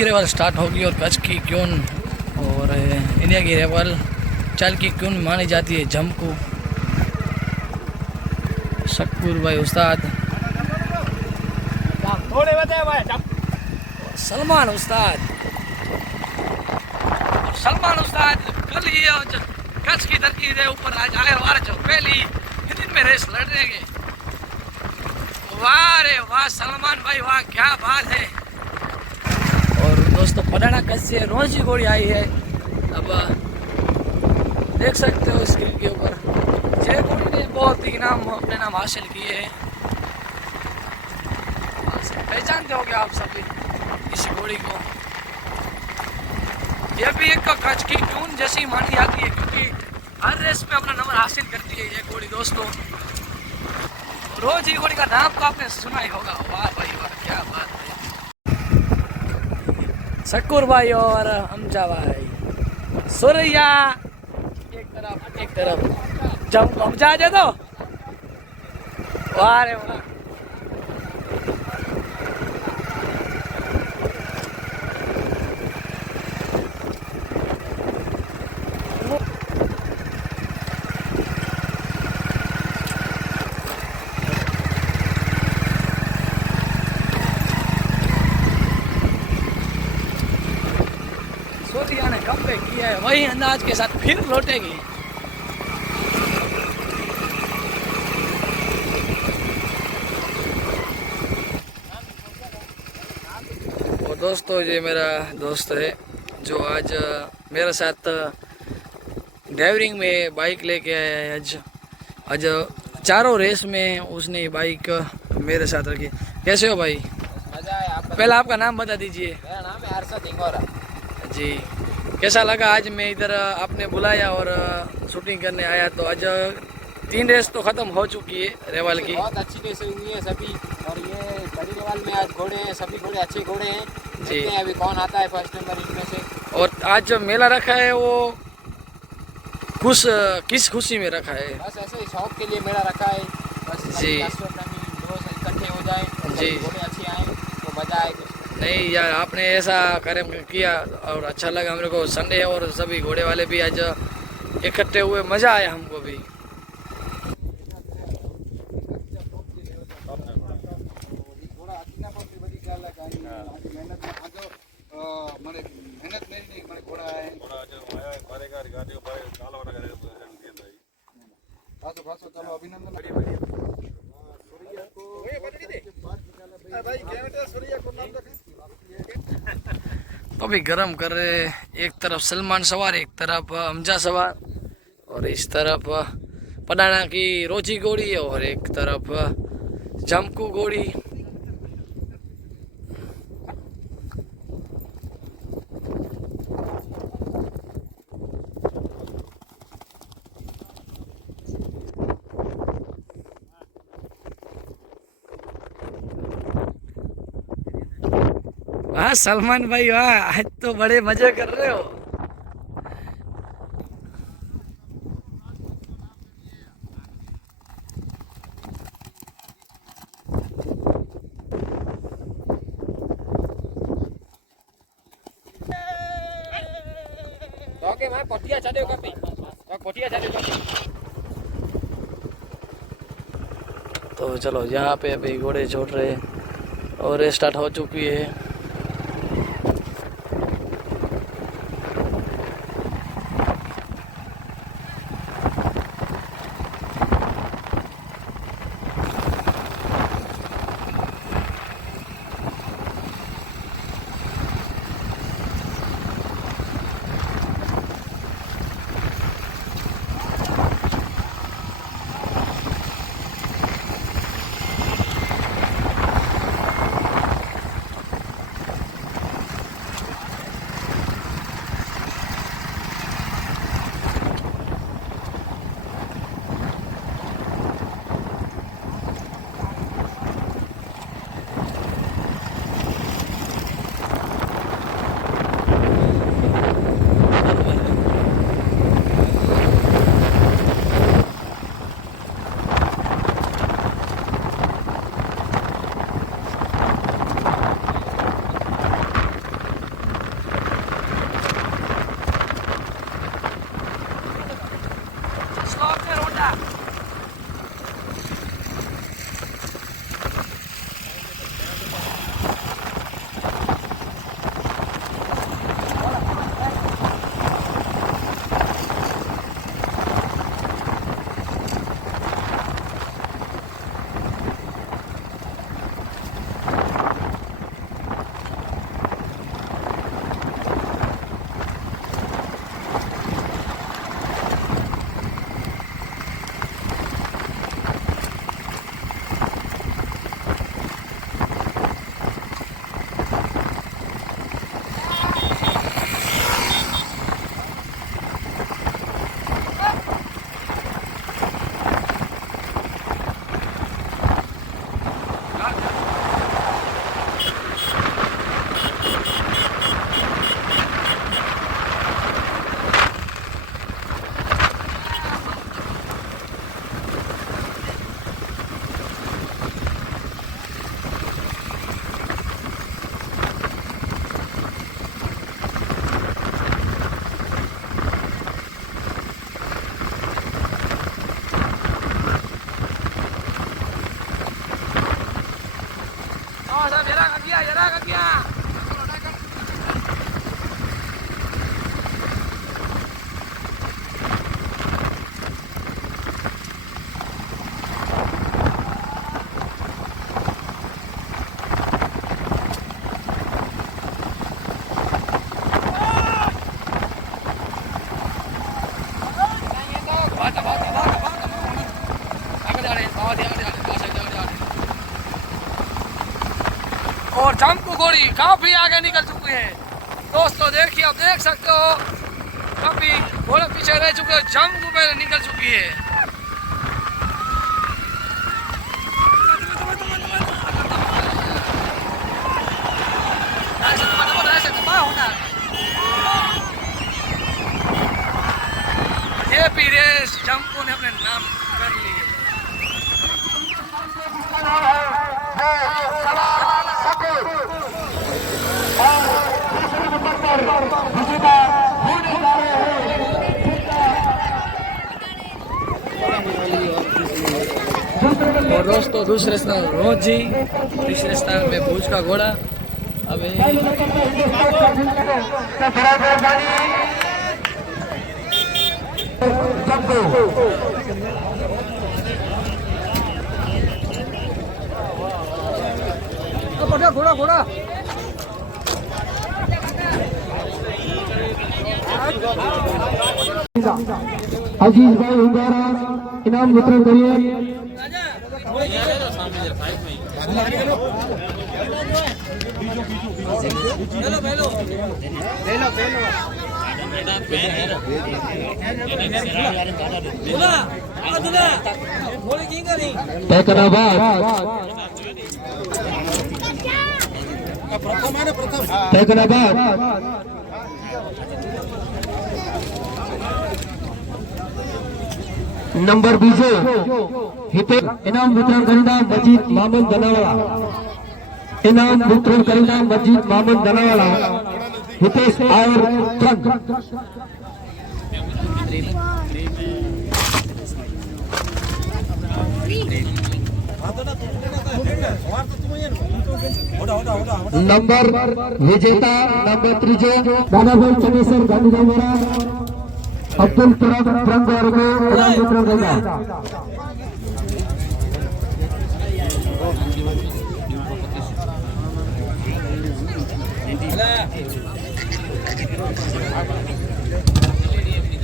की रेवल स्टार्ट होगी और कच्छ की क्यून और इंडिया की रेवल चाल की क्यून मानी जाती है जमकू। शकूर भाई उस्ताद, सलमान उस्ताद, सलमान उस्ताद कल ये कच्छ की धरती के ऊपर आज आए वार जो पहली दिन में रेस लड़ने के। वाह रे वाह सलमान भाई वाह, क्या बात है। और दोस्तों पटाना कच्छ से रोज ही घोड़ी आई है। अब देख सकते हो स्क्रीन के ऊपर जय घोड़ी ने बहुत ही नाम अपने नाम हासिल किए हैं। पहचानते हो क्या आप सभी इस घोड़ी को? यह भी एक कच्छ की क्यून जैसी मानी जाती है क्योंकि हर रेस में अपना नंबर हासिल करती है ये घोड़ी। दोस्तों रोज ही घोड़ी का नाम तो आपने सुना ही होगा। वाह भाई वाह, क्या बात है। शकूर भाई और हमजा भाई, सुरैया एक तरफ जम हमजा दे दो। वाह रे वाह, सोतिया ने कम पे किया है, वही अंदाज के साथ फिर लौटेगी। और दोस्तों ये मेरा दोस्त है जो आज मेरे साथ ड्राइविंग में बाइक लेके आया है। आज चारों रेस में उसने बाइक मेरे साथ रखी। कैसे हो भाई? मजा है। आप पहले आपका नाम बता दीजिए। मेरा नाम है अरशद इंगोरा जी। कैसा लगा आज मैं इधर आपने बुलाया और शूटिंग करने आया? तो आज 3 रेस तो ख़त्म हो चुकी है रेवाल की। बहुत अच्छी रेस हुई है सभी। और ये बड़ी रेवाल में आज घोड़े हैं, सभी घोड़े अच्छे घोड़े हैं। देखते हैं अभी कौन आता है फर्स्ट नंबर इनमें से। और आज जो मेला रखा है वो किस खुशी में रखा है? बस ऐसे ही शौक के लिए मेला रखा है। बस जी। दोस्त इकट्ठे हो जाए, जी। घोड़े अच्छे आए तो मजा आए कुछ। नहीं यार, आपने ऐसा कार्य किया और अच्छा लगा मेरे को। संडे है और सभी घोड़े वाले भी आज इकट्ठे हुए, मज़ा आया हमको भी। तो भी गरम कर रहे, एक तरफ सलमान सवार, एक तरफ हमजा सवार, और इस तरफ पटाना की रोजी घोड़ी और एक तरफ जमकू घोड़ी। वाह सलमान भाई वाह, आज तो बड़े मजे कर रहे हो। ओके मैं कोटिया चढ़े कर दी, कोटिया चढ़े कर दी। तो चलो यहाँ पे अभी घोड़े छोड़ रहे और स्टार्ट हो चुकी है। काफी आगे निकल चुकी है दोस्तों। देखिए आप देख सकते हो काफी घोड़े पीछे रह चुके हैं, जंग में निकल चुकी है। ये भी रेस जंपू ने अपने नाम कर लिए। और दोस्तों दूसरे स्थान रोजी, तीसरे स्थान में भूज का घोड़ा। अभी घोड़ा घोड़ा अजीज भाई हुंगारा इनाम वितरण करिए। नंबर बीजो हिते इनाम वितरण करींदा मजीद मामूद दनावाला। इनाम वितरण करींदा मजीद मामूद दनावाला हितेश आयर ट्रंक। नंबर विजेता नंबर त्रीजो दादाभाई चनेसर गांधीधाम अब्दुल तरंग और इनाम वितरण करेगा।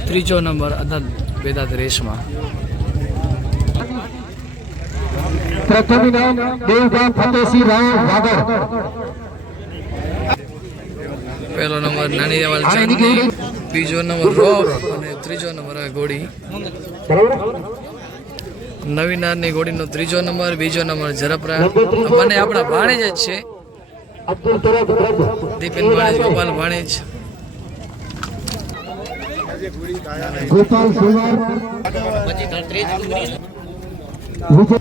ત્રીજો નંબર અદદ વેદાંત રેશમાં। प्रथम इनाम देवगाम फतेहसिंह राव वागर। પહેલો નંબર નાની દેવાલ ચાંદની, બીજો નંબર રોફ અને ત્રીજો નંબર આ ઘોડી નવી નારની ઘોડીનો ત્રીજો નંબર, બીજો નંબર ઝરપરા। બંને આપણા ભાણેજ જ છે, अब्दुल तरंग દીપેન ભાણેજ, ગોપાલ ભાણેજ। गोपाल कुमार विजय